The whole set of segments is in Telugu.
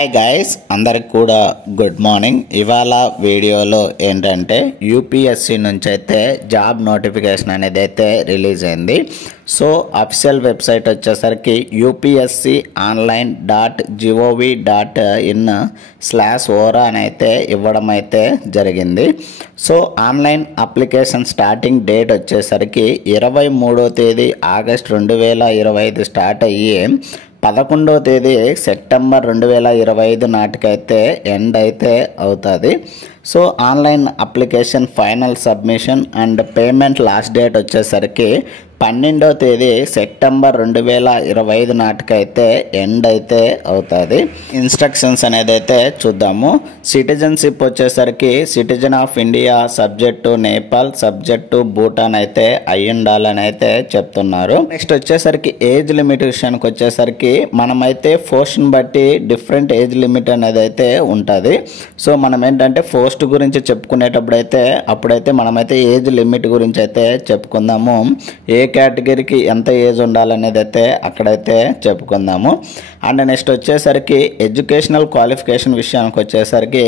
హాయ్ గైస్, అందరికి కూడా గుడ్ మార్నింగ్. ఇవాళ వీడియోలో ఏంటంటే యూపీఎస్సి నుంచి అయితే జాబ్ నోటిఫికేషన్ అనేది అయితే రిలీజ్ అయింది. సో అఫిషియల్ వెబ్సైట్ వచ్చేసరికి upsc.online.gov.in/ora అని అయితే ఇవ్వడం అయితే జరిగింది. So online application starting date వచ్చేసరికి 23వ తేదీ ఆగస్ట్ 2025 స్టార్ట్ అయ్యి 11వ తేదీ సెప్టెంబర్ 2025 నాటికైతే ఎండ్ అయితే అవుతుంది. So online application final submission and payment last date వచ్చేసరికి 12వ తేదీ సెప్టెంబర్ 2025 నాటికైతే ఎండ్ అయితే అవుతుంది. ఇన్స్ట్రక్షన్స్ అనేది అయితే చూద్దాము. సిటిజన్షిప్ వచ్చేసరికి citizen of India, subject Nepal, subject Bhutan అయితే అయి ఉండాలని అయితే చెప్తున్నారు. నెక్స్ట్ వచ్చేసరికి ఏజ్ లిమిట్ విషయానికి వచ్చేసరికి మనమైతే పోస్ట్ని బట్టి డిఫరెంట్ ఏజ్ లిమిట్ అనేది అయితే ఉంటుంది. సో మనం ఏంటంటే పోస్ట్ గురించి చెప్పుకునేటప్పుడు అయితే అప్పుడైతే మనమైతే ఏజ్ లిమిట్ గురించి అయితే చెప్పుకుందాము. ఏ కేటగిరీకి ఎంత ఏజ్ ఉండాలనేది అయితే అక్కడైతే చెప్పుకుందాము. అండ్ నెక్స్ట్ వచ్చేసరికి ఎడ్యుకేషనల్ క్వాలిఫికేషన్ విషయానికి వచ్చేసరికి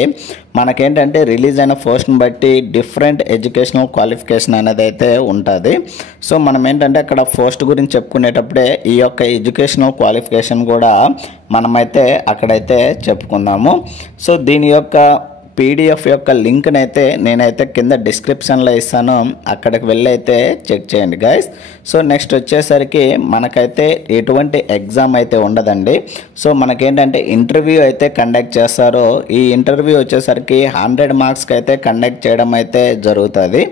మనకేంటంటే రిలీజ్ అయిన పోస్ట్ని బట్టి డిఫరెంట్ ఎడ్యుకేషనల్ క్వాలిఫికేషన్ అనేది అయితే ఉంటుంది. సో మనం ఏంటంటే అక్కడ పోస్ట్ గురించి చెప్పుకునేటప్పుడే ఈ యొక్క ఎడ్యుకేషనల్ క్వాలిఫికేషన్ కూడా మనమైతే అక్కడైతే చెప్పుకుందాము. సో దీని యొక్క పీడిఎఫ్ యొక్క లింక్ని అయితే నేనైతే కింద డిస్క్రిప్షన్లో ఇస్తాను, అక్కడికి వెళ్ళి అయితే చెక్ చేయండి గైస్. సో నెక్స్ట్ వచ్చేసరికి మనకైతే ఎటువంటి ఎగ్జామ్ అయితే ఉండదండి. సో మనకేంటంటే ఇంటర్వ్యూ అయితే కండక్ట్ చేస్తారో ఈ ఇంటర్వ్యూ వచ్చేసరికి 100 మార్క్స్కి అయితే కండక్ట్ చేయడం అయితే జరుగుతుంది.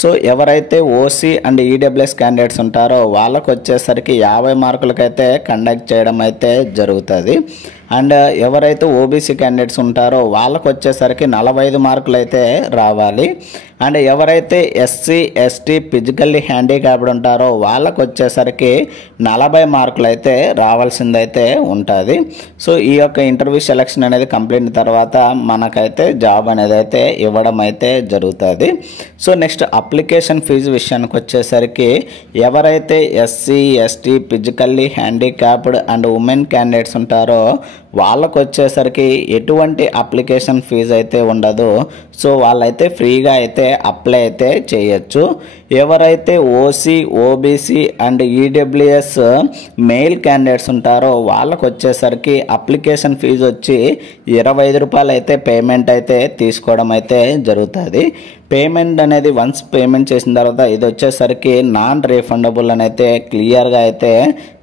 సో ఎవరైతే ఓసీ అండ్ ఈడబ్ల్యూఎస్ క్యాండిడేట్స్ ఉంటారో వాళ్ళకు వచ్చేసరికి 50 మార్కులకైతే కండక్ట్ చేయడం అయితే జరుగుతుంది. అండ్ ఎవరైతే ఓబీసీ క్యాండిడేట్స్ ఉంటారో వాళ్ళకు వచ్చేసరికి 45 మార్కులు అయితే రావాలి. అండ్ ఎవరైతే ఎస్సీ ఎస్టీ ఫిజికల్లీ హ్యాండిక్యాప్డ్ ఉంటారో వాళ్ళకు వచ్చేసరికి 40 మార్కులు అయితే రావాల్సిందైతే ఉంటుంది. సో ఈ యొక్క ఇంటర్వ్యూ సెలక్షన్ అనేది కంప్లీట్ అయిన తర్వాత మనకైతే జాబ్ అనేది అయితే ఇవ్వడం అయితే జరుగుతుంది. సో నెక్స్ట్ అప్లికేషన్ ఫీజు విషయానికి వచ్చేసరికి ఎవరైతే SC ST physically handicapped and women candidates ఉంటారో వాళ్ళకు వచ్చేసరికి ఎటువంటి అప్లికేషన్ ఫీజు అయితే ఉండదు. సో వాళ్ళైతే ఫ్రీగా అయితే అప్లై అయితే చేయొచ్చు. ఎవరైతే OC OBC and EWS mail candidates ఉంటారో వాళ్ళకు వచ్చేసరికి అప్లికేషన్ ఫీజు వచ్చి 25 రూపాయలు అయితే పేమెంట్ అయితే తీసుకోవడం అయితే జరుగుతుంది. పేమెంట్ అనేది వన్స్ పేమెంట్ చేసిన తర్వాత ఇది వచ్చేసరికి నాన్ రీఫండబుల్ అని అయితే క్లియర్గా అయితే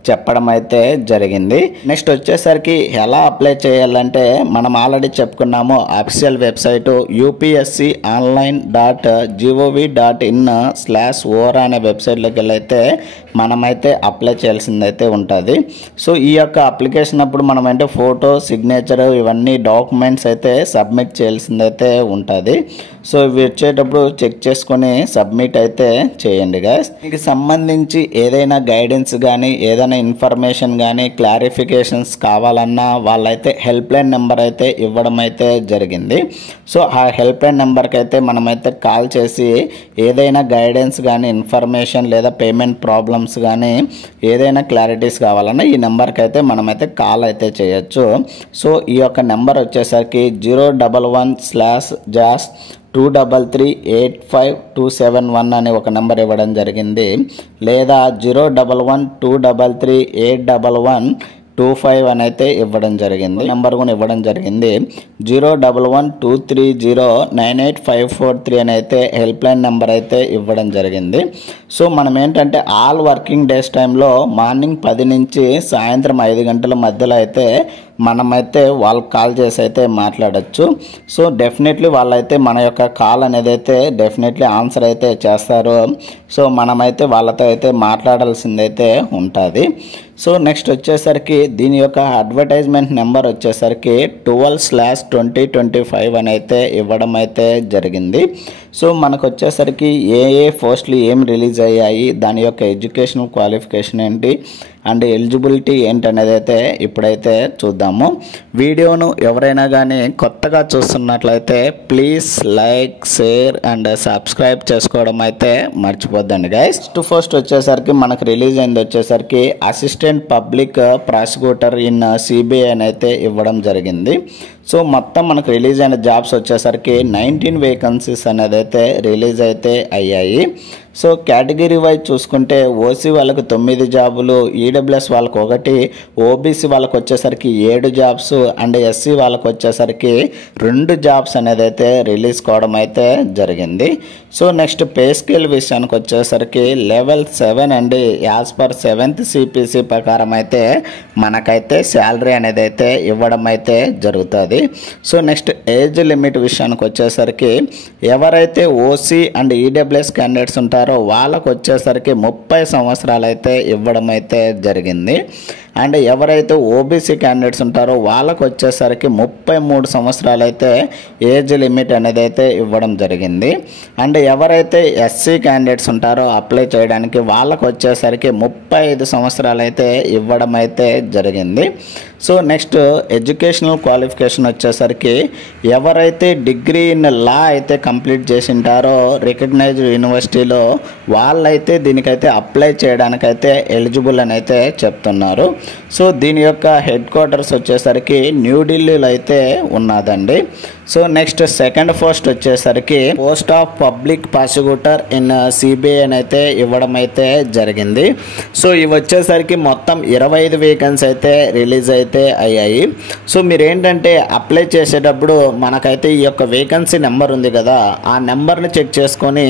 చెప్పడం అయితే జరిగింది. నెక్స్ట్ వచ్చేసరికి ఎలా అప్లై చేయాలంటే మనం ఆల్రెడీ చెప్పుకున్నాము. అఫిషియల్ వెబ్సైటు upsc.online.gov.in/ora అనే వెబ్సైట్లోకి వెళ్ళైతే మనమైతే అప్లై చేయాల్సిందైతే ఉంటుంది. సో ఈ యొక్క అప్లికేషన్ అప్పుడు మనమైతే ఫోటో, సిగ్నేచర్ ఇవన్నీ డాక్యుమెంట్స్ అయితే సబ్మిట్ చేయాల్సిందైతే ఉంటుంది. సో ఇవి వచ్చేటప్పుడు చెక్ చేసుకొని సబ్మిట్ అయితే చేయండి గైస్. దీనికి సంబంధించి ఏదైనా గైడెన్స్ కానీ ఏదైనా ఇన్ఫర్మేషన్ కానీ క్లారిఫికేషన్స్ కావాలన్నా వాళ్ళైతే హెల్ప్ లైన్ నెంబర్ అయితే ఇవ్వడం అయితే జరిగింది. సో ఆ హెల్ప్ లైన్ నెంబర్కి అయితే మనమైతే కాల్ చేసి ఏదైనా గైడెన్స్ కానీ ఇన్ఫర్మేషన్ లేదా పేమెంట్ ప్రాబ్లమ్స్ కానీ ఏదైనా క్లారిటీస్ కావాలన్నా ఈ నెంబర్కి అయితే మనమైతే కాల్ అయితే చేయొచ్చు. సో ఈ యొక్క నెంబర్ వచ్చేసరికి 011/2338527 అని ఒక నెంబర్ ఇవ్వడం జరిగింది. లేదా 01123381125 అని అయితే ఇవ్వడం జరిగింది. నెంబర్ కూడా ఇవ్వడం జరిగింది. 01123098543 అని అయితే హెల్ప్ లైన్ నెంబర్ అయితే ఇవ్వడం జరిగింది. సో మనం ఏంటంటే ఆల్ వర్కింగ్ డేస్ టైంలో మార్నింగ్ 10 నుంచి సాయంత్రం 5 గంటల మధ్యలో అయితే మనమైతే వాళ్ళకి కాల్ చేసి అయితే మాట్లాడచ్చు. సో డెఫినెట్లీ వాళ్ళైతే మన యొక్క కాల్ అనేది అయితే డెఫినెట్లీ ఆన్సర్ అయితే చేస్తారు. సో మనమైతే వాళ్ళతో అయితే మాట్లాడాల్సిందైతే ఉంటుంది. సో నెక్స్ట్ వచ్చేసరికి దీని యొక్క అడ్వర్టైజ్మెంట్ నెంబర్ వచ్చేసరికి 12/2025 అని అయితే ఇవ్వడం అయితే జరిగింది. సో మనకు వచ్చేసరికి ఏ పోస్టులు ఏం రిలీజ్ అయ్యాయి, దాని యొక్క ఎడ్యుకేషనల్ క్వాలిఫికేషన్ ఏంటి అండ్ ఎలిజిబిలిటీ ఏంటనేది అయితే ఇప్పుడైతే చూద్దాము. వీడియోను ఎవరైనా కానీ కొత్తగా చూస్తున్నట్లయితే please like, share and subscribe చేసుకోవడం అయితే మర్చిపోద్దండి గైస్. ఫస్ట్ వచ్చేసరికి మనకు రిలీజ్ అయింది వచ్చేసరికి assistant public prosecutor in CBI అని అయితే ఇవ్వడం జరిగింది. సో మొత్తం మనకు రిలీజ్ అయిన జాబ్స్ వచ్చేసరికి 19 వేకెన్సీస్ అనేది అయితే రిలీజ్ అయితే అయ్యాయి. సో కేటగిరీ వైజ్ చూసుకుంటే ఓసీ వాళ్ళకు 9 జాబులు, ఈడబ్ల్యూఎస్ వాళ్ళకు 1, ఓబీసీ వాళ్ళకు వచ్చేసరికి 7 జాబ్స్ అండ్ ఎస్సీ వాళ్ళకు వచ్చేసరికి 2 జాబ్స్ అనేది అయితే రిలీజ్ కావడం అయితే జరిగింది. సో నెక్స్ట్ పే స్కేల్ విషయానికి వచ్చేసరికి లెవెల్ 7 అండి. యాజ్ పర్ 7th సిపిసి ప్రకారం అయితే మనకైతే శాలరీ అనేది అయితే ఇవ్వడం అయితే జరుగుతుంది. సో నెక్స్ట్ ఏజ్ లిమిట్ విషయానికి వచ్చేసరికి ఎవరైతే ఓసీ అండ్ ఈడబ్ల్యూఎస్ క్యాండిడేట్స్ ఉంటారో వాళ్ళకు వచ్చేసరికి 30 సంవత్సరాలు అయితే ఇవ్వడం అయితే జరిగింది. అండ్ ఎవరైతే ఓబీసీ క్యాండిడేట్స్ ఉంటారో వాళ్ళకు వచ్చేసరికి 33 సంవత్సరాలు అయితే ఏజ్ లిమిట్ అనేది అయితే ఇవ్వడం జరిగింది. అండ్ ఎవరైతే ఎస్సీ క్యాండిడేట్స్ ఉంటారో అప్లై చేయడానికి వాళ్ళకు వచ్చేసరికి 35 సంవత్సరాలు అయితే ఇవ్వడం అయితే జరిగింది. సో నెక్స్ట్ ఎడ్యుకేషనల్ క్వాలిఫికేషన్ వచ్చేసరికి ఎవరైతే డిగ్రీ ఇన్ లా అయితే కంప్లీట్ చేసి ఉంటారో రికగ్నైజ్డ్ యూనివర్సిటీలో వాళ్ళైతే దీనికైతే అప్లై చేయడానికైతే ఎలిజిబుల్ అని అయితే చెప్తున్నారు. సో దీని యొక్క హెడ్ క్వార్టర్స్ వచ్చేసరికి న్యూఢిల్లీలో అయితే ఉన్నదండి. సో నెక్స్ట్ సెకండ్ పోస్ట్ వచ్చేసరికి post of public prosecutor in CBI అని అయితే ఇవ్వడం అయితే జరిగింది. సో ఇవి వచ్చేసరికి మొత్తం 25 వేకెన్సీ అయితే రిలీజ్ అయితే అయ్యాయి. సో మీరు ఏంటంటే అప్లై చేసేటప్పుడు మనకైతే ఈ యొక్క వేకెన్సీ నెంబర్ ఉంది కదా, ఆ నెంబర్ని చెక్ చేసుకొని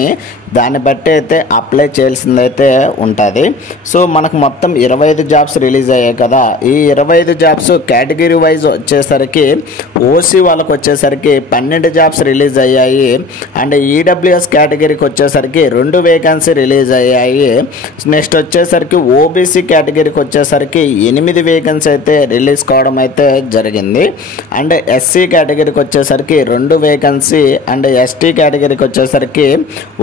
దాన్ని బట్టి అయితే అప్లై చేయాల్సిందైతే ఉంటుంది. సో మనకు మొత్తం 25 జాబ్స్ రిలీజ్ అయ్యాయి కదా, ఈ 25 జాబ్స్ కేటగిరీ వైజ్ వచ్చేసరికి ఓసీ వాళ్ళకు వచ్చేసరికి 12 జాబ్స్ రిలీజ్ అయ్యాయి. అండ్ ఈడబ్ల్యూఎస్ కేటగిరీకి వచ్చేసరికి 2 వేకెన్సీ రిలీజ్ అయ్యాయి. నెక్స్ట్ వచ్చేసరికి ఓబీసీ కేటగిరీకి వచ్చేసరికి 8 వేకెన్సీ అయితే రిలీజ్ కావడం అయితే జరిగింది. అండ్ ఎస్సీ కేటగిరీకి వచ్చేసరికి 2 వేకెన్సీ అండ్ ఎస్టీ కేటగిరీకి వచ్చేసరికి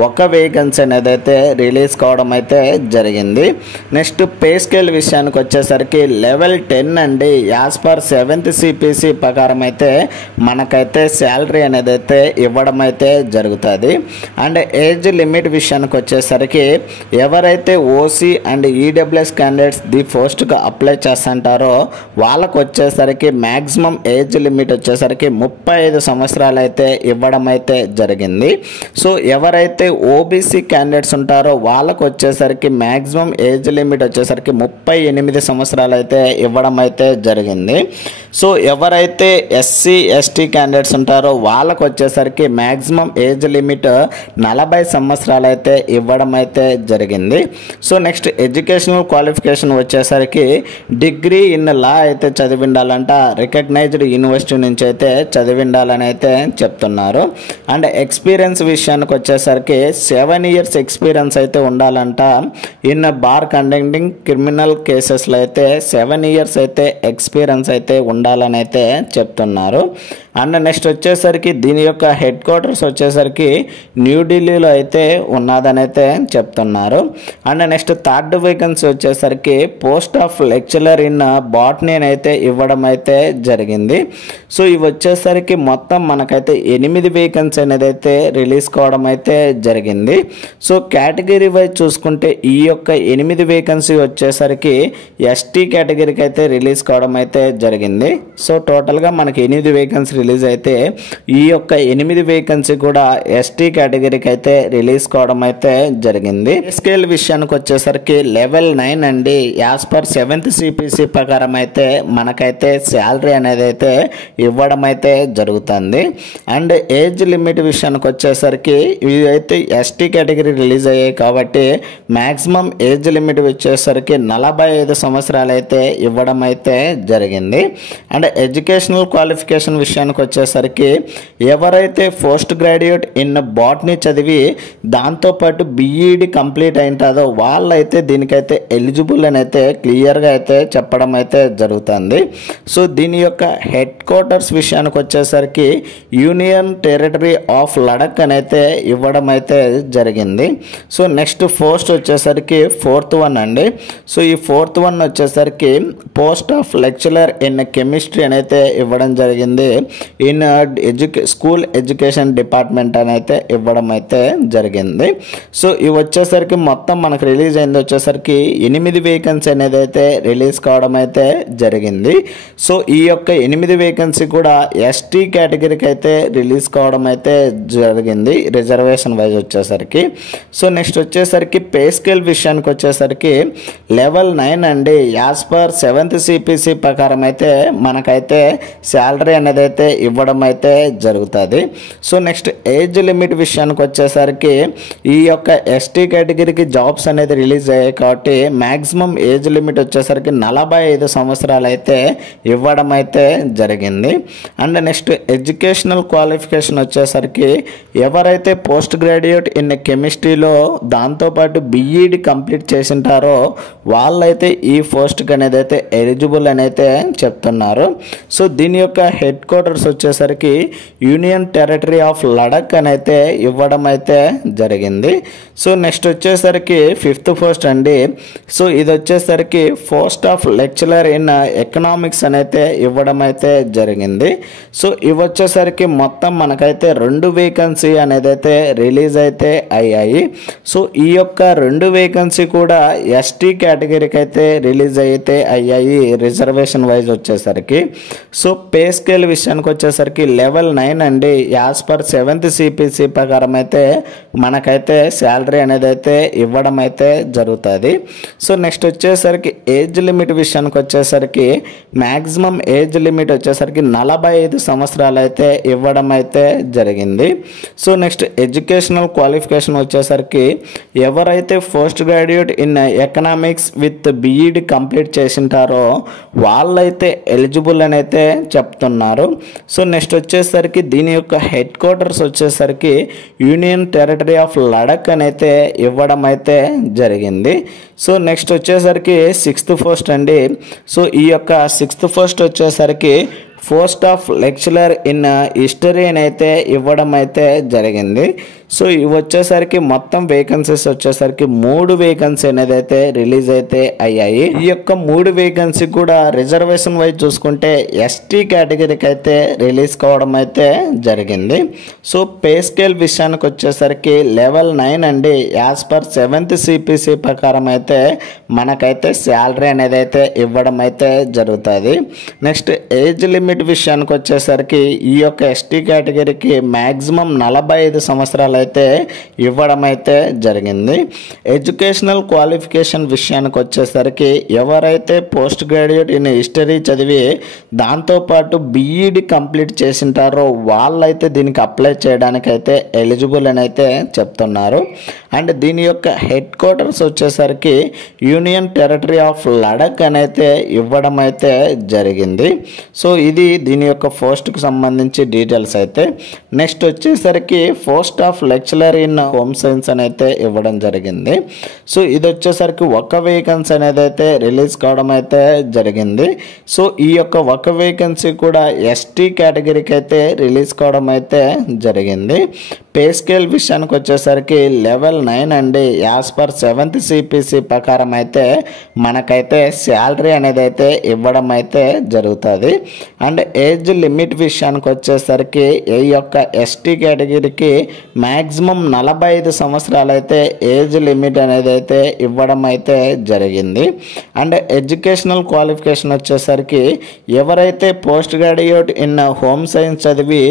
1 వేకెన్సీ అనేది అయితే రిలీజ్ కావడం అయితే జరిగింది. నెక్స్ట్ పే స్కేల్ విషయానికి వచ్చేసరికి లెవెల్ 10 అండి. యాజ్ పర్ 7th సిపిసి ప్రకారం అయితే మనకైతే శాలరీ అనేది అయితే ఇవ్వడం అయితే జరుగుతుంది. అండ్ ఏజ్ లిమిట్ విషయానికి వచ్చేసరికి ఎవరైతే OC and EWS candidates the పోస్ట్కి అప్లై చేస్తుంటారో వాళ్ళకు వచ్చేసరికి మ్యాక్సిమం ఏజ్ లిమిట్ వచ్చేసరికి 35 సంవత్సరాలు అయితే ఇవ్వడం అయితే జరిగింది. సో ఎవరైతే ఓబీసీ క్యాండిడేట్స్ ఉంటారో వాళ్ళకు వచ్చేసరికి మ్యాక్సిమం ఏజ్ లిమిట్ వచ్చేసరికి 38 సంవత్సరాలు అయితే ఇవ్వడం అయితే జరిగింది. సో ఎవరైతే ఎస్సీ ఎస్టీ క్యాండిడేట్స్ ఉంటారో వాళ్ళకు వచ్చేసరికి మ్యాక్సిమం ఏజ్ లిమిట్ 40 సంవత్సరాలు అయితే ఇవ్వడం అయితే జరిగింది. సో నెక్స్ట్ ఎడ్యుకేషనల్ క్వాలిఫికేషన్ వచ్చేసరికి డిగ్రీ ఇన్ లా అయితే చదివి ఉండాలంట, రికగ్నైజ్డ్ యూనివర్సిటీ నుంచి అయితే చదివి ఉండాలని అయితే చెప్తున్నారు. అండ్ ఎక్స్పీరియన్స్ విషయానికి వచ్చేసరికి 7 years ఎక్స్పీరియన్స్ అయితే ఉండాలంట. ఇన్ బార్ కండక్టింగ్ క్రిమినల్ కేసెస్లో అయితే 7 years అయితే ఎక్స్పీరియన్స్ అయితే ఉండాలని అయితే చెప్తున్నారు. అండ్ నెక్స్ట్ వచ్చేసరికి దీని యొక్క హెడ్ క్వార్టర్స్ వచ్చేసరికి న్యూఢిల్లీలో అయితే ఉన్నదని అయితే చెప్తున్నారు. అండ్ నెక్స్ట్ థర్డ్ వేకెన్సీ వచ్చేసరికి post of lecturer in botany అయితే ఇవ్వడం అయితే జరిగింది. సో ఇవి వచ్చేసరికి మొత్తం మనకైతే 8 వేకెన్సీ అనేది అయితే రిలీజ్ కావడం అయితే జరిగింది. సో కేటగిరీ వైజ్ చూసుకుంటే ఈ యొక్క 8 వేకెన్సీ వచ్చేసరికి ఎస్టీ కేటగిరీకి అయితే రిలీజ్ కావడం అయితే జరిగింది. సో టోటల్గా మనకి 8 వేకెన్సీ రిలీజ్ అయితే ఈ యొక్క 8 వేకెన్సీ కూడా ఎస్టీ కేటగిరీకి అయితే రిలీజ్ కావడం అయితే జరిగింది. స్కేల్ విషయానికి వచ్చేసరికి లెవెల్ 9 అండి. యాజ్ పర్ 7th సిపిసి ప్రకారం అయితే మనకైతే శాలరీ అనేది అయితే ఇవ్వడం అయితే జరుగుతుంది. అండ్ ఏజ్ లిమిట్ విషయానికి వచ్చేసరికి ఇవి అయితే ఎస్టీ కేటగిరీ రిలీజ్ అయ్యాయి కాబట్టి మ్యాక్సిమం ఏజ్ లిమిట్ వచ్చేసరికి 45 సంవత్సరాలు అయితే ఇవ్వడం అయితే జరిగింది. అండ్ ఎడ్యుకేషనల్ క్వాలిఫికేషన్ విషయానికి విషయానికి వచ్చేసరికి ఎవరైతే పోస్ట్ గ్రాడ్యుయేట్ ఇన్ బాటనీ చదివి దాంతోపాటు బీఈడి కంప్లీట్ అయింటుందో వాళ్ళైతే దీనికైతే ఎలిజిబుల్ అని అయితే క్లియర్గా అయితే చెప్పడం అయితే జరుగుతుంది. సో దీని యొక్క హెడ్ క్వార్టర్స్ విషయానికి వచ్చేసరికి యూనియన్ టెరిటరీ ఆఫ్ లడక్ అని అయితే ఇవ్వడం అయితే జరిగింది. సో నెక్స్ట్ పోస్ట్ వచ్చేసరికి 4th వన్ అండి. సో ఈ 4th వన్ వచ్చేసరికి post of lecturer in chemistry అని అయితే ఇవ్వడం జరిగింది. ఇన్ స్కూల్ ఎడ్యుకేషన్ డిపార్ట్మెంట్ అని అయితే ఇవ్వడం అయితే జరిగింది. సో ఇవి వచ్చేసరికి మొత్తం మనకు రిలీజ్ అయింది వచ్చేసరికి 8 వేకెన్సీ అనేది అయితే రిలీజ్ కావడం అయితే జరిగింది. సో ఈ యొక్క 8 వేకెన్సీ కూడా ఎస్టీ కేటగిరీకి అయితే రిలీజ్ కావడం అయితే జరిగింది రిజర్వేషన్ వైజ్ వచ్చేసరికి. సో నెక్స్ట్ వచ్చేసరికి పే స్కేల్ విషయానికి వచ్చేసరికి లెవెల్ 9 అండి. యాజ్ పర్ 7th CPC ప్రకారం అయితే మనకైతే శాలరీ అనేది అయితే ఇవ్వడం అయితే జరుగుతుంది. సో నెక్స్ట్ ఏజ్ లిమిట్ విషయానికి వచ్చేసరికి ఈ యొక్క ఎస్టీ కేటగిరీకి జాబ్స్ అనేది రిలీజ్ అయ్యాయి కాబట్టి మ్యాక్సిమం ఏజ్ లిమిట్ వచ్చేసరికి 45 సంవత్సరాలు అయితే ఇవ్వడం అయితే జరిగింది. అండ్ నెక్స్ట్ ఎడ్యుకేషనల్ క్వాలిఫికేషన్ వచ్చేసరికి ఎవరైతే పోస్ట్ గ్రాడ్యుయేట్ ఇన్ కెమిస్ట్రీలో దాంతోపాటు బీఈడి కంప్లీట్ చేసింటారో వాళ్ళైతే ఈ పోస్ట్కి అనేది అయితే ఎలిజిబుల్ అని అయితే చెప్తున్నారు. సో దీని యొక్క హెడ్ క్వార్టర్స్ వచ్చేసరికి యూనియన్ టెరిటరీ ఆఫ్ లడక్ అని అయితే ఇవ్వడం అయితే జరిగింది. సో నెక్స్ట్ వచ్చేసరికి 5th పోస్ట్ అండి. సో ఇది వచ్చేసరికి post of lecturer in economics అని అయితే ఇవ్వడం అయితే జరిగింది. సో ఇవి వచ్చేసరికి మొత్తం మనకైతే 2 వేకెన్సీ అనేది అయితే రిలీజ్ అయితే అయ్యాయి. సో ఈ యొక్క 2 వేకెన్సీ కూడా ఎస్టీ కేటగిరీకి అయితే రిలీజ్ అయితే అయ్యాయి రిజర్వేషన్ వైజ్ వచ్చేసరికి. సో పే స్కేల్ విషయానికి వచ్చేసరికి లెవెల్ 9 అండి. యాజ్ పర్ 7th CPC ప్రకారం అయితే మనకైతే శాలరీ అనేది అయితే ఇవ్వడం అయితే జరుగుతుంది. సో నెక్స్ట్ వచ్చేసరికి ఏజ్ లిమిట్ విషయానికి వచ్చేసరికి మ్యాక్సిమం ఏజ్ లిమిట్ వచ్చేసరికి 45 సంవత్సరాలు అయితే ఇవ్వడం అయితే జరిగింది. సో నెక్స్ట్ ఎడ్యుకేషనల్ క్వాలిఫికేషన్ వచ్చేసరికి ఎవరైతే post graduate in economics with BEd complete చేసింటారో వాళ్ళైతే ఎలిజిబుల్ అని అయితే చెప్తున్నారు. సో నెక్స్ట్ వచ్చేసరికి దీని యొక్క హెడ్ క్వార్టర్స్ వచ్చేసరికి యూనియన్ టెరిటరీ ఆఫ్ లడక్ అని అయితే ఇవ్వడం అయితే జరిగింది. సో నెక్స్ట్ వచ్చేసరికి 6th పోస్ట్ అండి. సో ఈ యొక్క 6th పోస్ట్ వచ్చేసరికి post of lecturer in history అని అయితే ఇవ్వడం అయితే జరిగింది. సో ఇవి వచ్చేసరికి మొత్తం వేకెన్సీస్ వచ్చేసరికి 3 వేకెన్సీ అనేది అయితే రిలీజ్ అయితే అయ్యాయి. ఈ యొక్క 3 వేకెన్సీ కూడా రిజర్వేషన్ వైజ్ చూసుకుంటే ఎస్టీ కేటగిరీకి అయితే రిలీజ్ కావడం అయితే జరిగింది. సో పే స్కేల్ విషయానికి వచ్చేసరికి లెవెల్ 9 అండి. యాజ్ పర్ 7th CPC ప్రకారం అయితే మనకైతే శాలరీ అనేది అయితే ఇవ్వడం అయితే జరుగుతుంది. నెక్స్ట్ ఏజ్ లిమిట్ విషయానికి వచ్చేసరికి ఈ యొక్క ఎస్టీ కేటగిరీకి మ్యాక్సిమం 45 సంవత్సరాలు అయితే ఇవ్వడం అయితే జరిగింది. ఎడ్యుకేషనల్ క్వాలిఫికేషన్ విషయానికి వచ్చేసరికి ఎవరైతే పోస్ట్ గ్రాడ్యుయేట్ ఇన్ హిస్టరీ చదివి దాంతోపాటు బీఈడి కంప్లీట్ చేసింటారో వాళ్ళైతే దీనికి అప్లై చేయడానికి అయితే ఎలిజిబుల్ అని అయితే చెప్తున్నారు. అండ్ దీని యొక్క హెడ్ క్వార్టర్స్ వచ్చేసరికి యూనియన్ టెరిటరీ ఆఫ్ లడక్ అని అయితే ఇవ్వడం అయితే జరిగింది. సో ఇది దీని యొక్క పోస్ట్కి సంబంధించి డీటెయిల్స్ అయితే. నెక్స్ట్ వచ్చేసరికి post of lecturer in home science అని అయితే ఇవ్వడం జరిగింది. సో ఇది వచ్చేసరికి 1 వేకెన్సీ అనేది అయితే రిలీజ్ కావడం అయితే జరిగింది. సో ఈ యొక్క 1 వేకెన్సీ కూడా ఎస్టీ కేటగిరీకి అయితే రిలీజ్ కావడం అయితే జరిగింది. పే స్కేల్ విషయానికి వచ్చేసరికి లెవెల్ 9 అండి. యాజ్ పర్ 7th CPC ప్రకారం అయితే మనకైతే శాలరీ అనేది అయితే ఇవ్వడం అయితే జరుగుతుంది. అండ్ ఏజ్ లిమిట్ విషయానికి వచ్చేసరికి ఈ యొక్క ఎస్టీ కేటగిరీకి మ్యాక్సిమం 45 సంవత్సరాలు అయితే ఏజ్ లిమిట్ అనేది అయితే ఇవ్వడం అయితే జరిగింది. అండ్ ఎడ్యుకేషనల్ క్వాలిఫికేషన్ వచ్చేసరికి ఎవరైతే post graduate in home science చదివి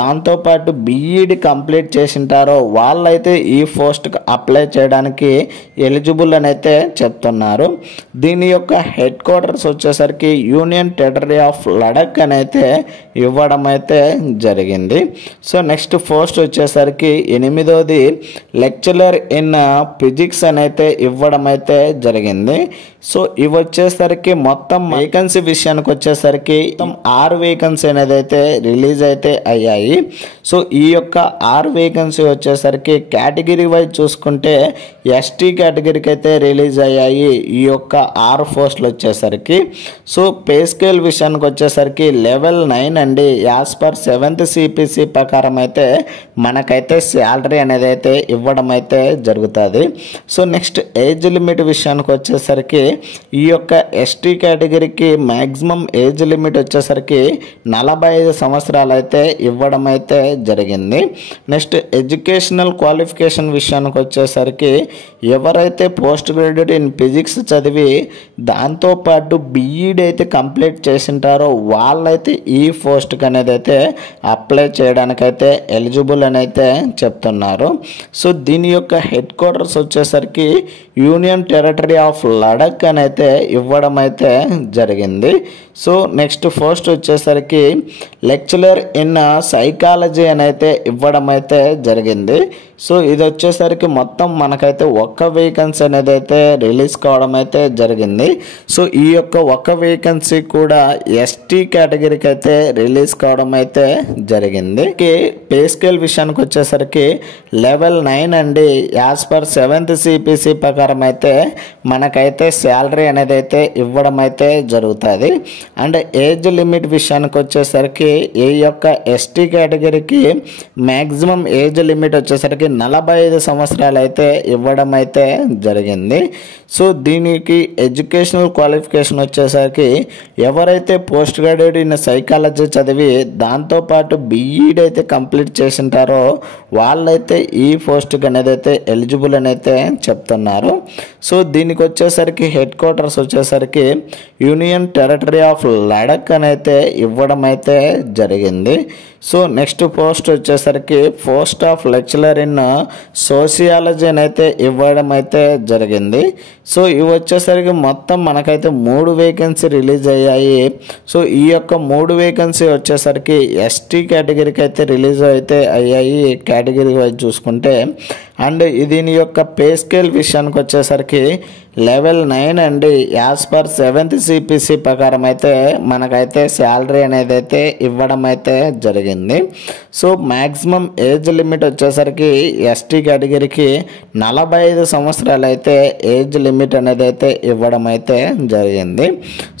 దాంతోపాటు బీఈడి కంప్లీట్ చేసింటారో వాళ్ళైతే ఈ పోస్ట్కి అప్లై చేయడానికి ఎలిజిబుల్ అని అయితే చెప్తున్నారు. దీని యొక్క హెడ్ క్వార్టర్స్ వచ్చేసరికి యూనియన్ టెరిటరీ ఆఫ్ లడక్ అని అయితే ఇవ్వడం అయితే జరిగింది. సో నెక్స్ట్ పోస్ట్ వచ్చేసరికి 8వది లెక్చరర్ ఇన్ ఫిజిక్స్ అని అయితే ఇవ్వడం అయితే జరిగింది. సో ఇవి వచ్చేసరికి మొత్తం వేకెన్సీ విషయానికి వచ్చేసరికి మొత్తం 6 వేకెన్సీ అనేది అయితే రిలీజ్ అయితే అయ్యాయి. సో ఈ యొక్క 6 వేకెన్సీ వచ్చేసరికి కేటగిరీ వైజ్ చూసుకుంటే ఎస్టీ కేటగిరీకి అయితే రిలీజ్ అయ్యాయి ఈ యొక్క 6 పోస్టులు వచ్చేసరికి. సో పే స్కేల్ విషయానికి వచ్చేసరికి లెవెల్ 9 అండి. యాజ్ పర్ 7th CPC ప్రకారం అయితే మనకైతే శాలరీ అనేది అయితే ఇవ్వడం అయితే జరుగుతుంది. సో నెక్స్ట్ ఏజ్ లిమిట్ విషయానికి వచ్చేసరికి ఈ యొక్క ఎస్టీ కేటగిరీకి మ్యాక్సిమం ఏజ్ లిమిట్ వచ్చేసరికి 45 సంవత్సరాలు అయితే ఇవ్వడం అయితే జరిగింది. నెక్స్ట్ ఎడ్యుకేషనల్ క్వాలిఫికేషన్ విషయానికి వచ్చేసరికి ఎవరైతే పోస్ట్ గ్రాడ్యుయేట్ ఇన్ ఫిజిక్స్ చదివి దాంతోపాటు బీఈడి అయితే కంప్లీట్ చేసింటారో వాళ్ళైతే ఈ పోస్ట్కి అనేది అయితే అప్లై చేయడానికైతే ఎలిజిబుల్ అని అయితే చెప్తున్నారు. సో దీని యొక్క హెడ్ క్వార్టర్స్ వచ్చేసరికి యూనియన్ టెరిటరీ ఆఫ్ లడక్ అని అయితే ఇవ్వడం అయితే జరిగింది. సో నెక్స్ట్ పోస్ట్ వచ్చేసరికి లెక్చరర్ ఇన్ సైకాలజీ అని అయితే ఇవ్వడం అయితే జరిగింది. సో ఇది వచ్చేసరికి మొత్తం మనకైతే ఒక్క వేకెన్సీ అనేది అయితే రిలీజ్ కావడం అయితే జరిగింది. సో ఈ యొక్క ఒక్క వేకెన్సీ కూడా ఎస్టీ కేటగిరీకి అయితే రిలీజ్ కావడం అయితే జరిగింది. పే స్కేల్ విషయానికి వచ్చేసరికి లెవెల్ 9 అండి. యాజ్ పర్ 7th CPC ప్రకారం అయితే మనకైతే శాలరీ అనేది అయితే ఇవ్వడం అయితే జరుగుతుంది. అండ్ ఏజ్ లిమిట్ విషయానికి వచ్చేసరికి ఈ యొక్క ఎస్టీ కేటగిరీకి మ్యాక్సిమం ఏజ్ లిమిట్ వచ్చేసరికి 45 సంవత్సరాలు అయితే ఇవ్వడం అయితే జరిగింది. సో దీనికి ఎడ్యుకేషనల్ క్వాలిఫికేషన్ వచ్చేసరికి ఎవరైతే పోస్ట్ గ్రాడ్యుయేట్ ఇన్ సైకాలజీ చదివి దాంతోపాటు బీఈడి అయితే కంప్లీట్ చేసింటారో వాళ్ళైతే ఈ పోస్ట్కి అనేది అయితే ఎలిజిబుల్ అని అయితే చెప్తున్నారు. సో దీనికి వచ్చేసరికి హెడ్ క్వార్టర్స్ వచ్చేసరికి యూనియన్ టెరిటరీ ఆఫ్ లడక్ అని అయితే ఇవ్వడం అయితే జరిగింది. సో నెక్స్ట్ పోస్ట్ వచ్చేసరికి post of lecturer in sociology అని అయితే ఇవ్వడం అయితే జరిగింది. సో ఇవి వచ్చేసరికి మొత్తం మనకైతే 3 వేకెన్సీ రిలీజ్ అయ్యాయి. సో ఈ యొక్క 3 వేకెన్సీ వచ్చేసరికి ఎస్టీ కేటగిరీకి అయితే రిలీజ్ అయితే అయ్యాయి కేటగిరీ వైజ్ చూసుకుంటే. అండ్ దీని యొక్క పే స్కేల్ విషయానికి వచ్చేసరికి లెవెల్ 9 అండి. యాజ్ పర్ 7th CPC ప్రకారం అయితే మనకైతే శాలరీ అనేది అయితే ఇవ్వడం అయితే జరిగింది. సో మ్యాక్సిమం ఏజ్ లిమిట్ వచ్చేసరికి ఎస్టీ కేటగిరీకి 45 సంవత్సరాలు అయితే ఏజ్ లిమిట్ అనేది అయితే ఇవ్వడం అయితే జరిగింది.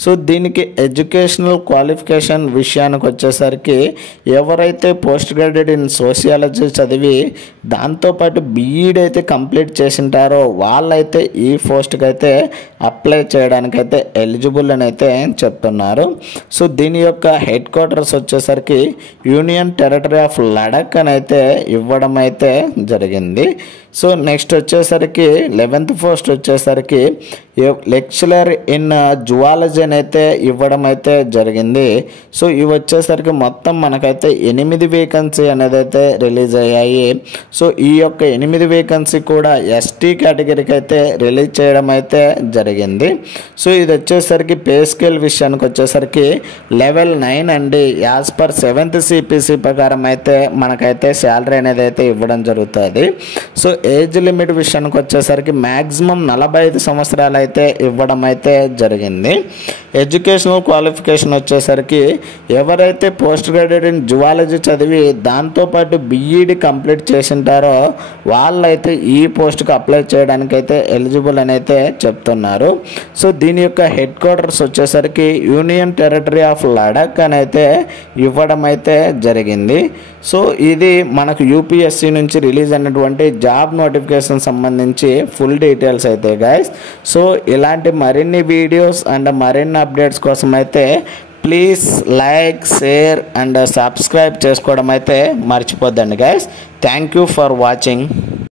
సో దీనికి ఎడ్యుకేషనల్ క్వాలిఫికేషన్ విషయానికి వచ్చేసరికి ఎవరైతే పోస్ట్ గ్రాడ్యుయేట్ ఇన్ సోషియాలజీ చదివి దాంతోపాటు బీఈడి అయితే కంప్లీట్ చేసింటారో వాళ్ళైతే ఈ పోస్ట్కి అయితే అప్లై చేయడానికైతే ఎలిజిబుల్ అని అయితే చెప్తున్నారు. సో దీని యొక్క హెడ్ క్వార్టర్స్ వచ్చేసరికి యూనియన్ టెరిటరీ ఆఫ్ లడక్ అని అయితే ఇవ్వడం అయితే జరిగింది. సో నెక్స్ట్ వచ్చేసరికి 11th పోస్ట్ వచ్చేసరికి లెక్చరర్ ఇన్ జువాలజీ అని అయితే ఇవ్వడం అయితే జరిగింది. సో ఇవి వచ్చేసరికి మొత్తం మనకైతే 8 వేకెన్సీ అనేది అయితే రిలీజ్ అయ్యాయి. సో ఈ యొక్క 8 వేకెన్సీ కూడా ఎస్టీ కేటగిరీకి అయితే రిలీజ్ చేయడం అయితే జరిగింది. సో ఇది వచ్చేసరికి పే స్కేల్ విషయానికి వచ్చేసరికి లెవెల్ 9 అండి. యాజ్ పర్ 7th CPC ప్రకారం అయితే మనకైతే శాలరీ అనేది అయితే ఇవ్వడం జరుగుతుంది. సో ఏజ్ లిమిట్ విషయానికి వచ్చేసరికి మ్యాక్సిమం 45 సంవత్సరాలు అయితే ఇవ్వడం అయితే జరిగింది. ఎడ్యుకేషనల్ క్వాలిఫికేషన్ వచ్చేసరికి ఎవరైతే పోస్ట్ గ్రాడ్యుయేట్ ఇన్ జువాలజీ చదివి దాంతోపాటు బీఈడి కంప్లీట్ చేసింటారో వాళ్ళైతే ఈ పోస్ట్కి అప్లై చేయడానికి అయితే ఎలిజిబుల్ అని అయితే చెప్తున్నారు. సో దీని యొక్క హెడ్ క్వార్టర్స్ వచ్చేసరికి యూనియన్ టెరిటరీ ఆఫ్ లడక్ అని అయితే ఇవ్వడం అయితే జరిగింది. సో ఇది మనకు యూపీఎస్సీ నుంచి రిలీజ్ అయినటువంటి జాబ్ నోటిఫికేషన్ సంబంధించి ఫుల్ డీటెయిల్స్ అయితే గైస్. సో ఇలాంటి మరిన్ని వీడియోస్ అండ్ మరిన్ని అప్డేట్స్ కోసం అయితే please like, share and subscribe చేసుకోవడం అయితే మర్చిపోద్దండి guys. Thank you for watching.